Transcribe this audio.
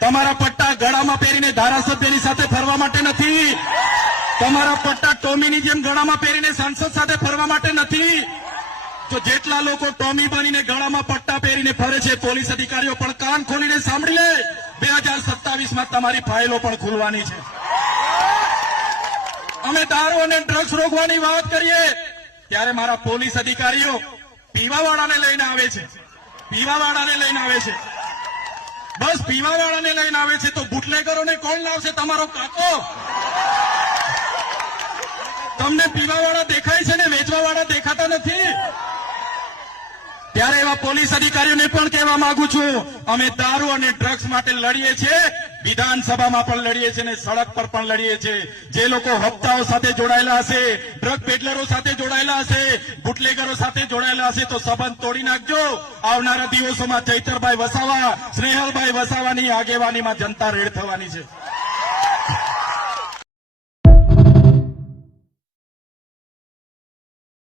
તમારા પટ્ટા ગળામાં પહેરીને ધારાસભ્યની સાથે ફરવા માટે નથી. તમારા પટ્ટા ટોમીની જેમ ગળામાં પહેરીને સાંસદ સાથે ફરવા માટે નથી. તો જેટલા લોકો ટોમી બનીને ગળામાં પટ્ટા પહેરીને ફરે છે, પોલીસ અધિકારીઓ પણ કાન ખોલીને સાંભળી લે, 2027માં તમારી ફાઇલો પણ ખુલવાની છે. અમે દારૂ અને ડ્રગ્સ રોકવાની વાત કરીએ ત્યારે મારા પોલીસ અધિકારીઓ પીવાવાળાને લઈને આવે છે. બસ પીવાવાળાને લઈને આવે છે. તો બુટલેગરોને કોણ લાવશે? તમારો કાકો. તમને પીવાવાળા દેખાય છે ને વેચવાવાળા દેખાતા નથી. ત્યારે એવા પોલીસ અધિકારીઓને પણ કહેવા માંગુ છું, અમે દારૂ અને ડ્રગ્સ માટે લડીએ છીએ, વિધાનસભામાં પણ લડીએ છીએ અને સડક પર પણ લડીએ છીએ. જે લોકો હપ્તાઓ સાથે જોડાયેલા હશે, ડ્રગ પેડલરો સાથે જોડાયેલા હશે, બુટલેગરો સાથે જોડાયેલા હશે, તો સંબંધ તોડી નાખજો. આવનારા દિવસોમાં ચૈતરભાઈ વસાવા, સ્નેહલભાઈ વસાવાની આગેવાનીમાં જનતા રેડ થવાની છે.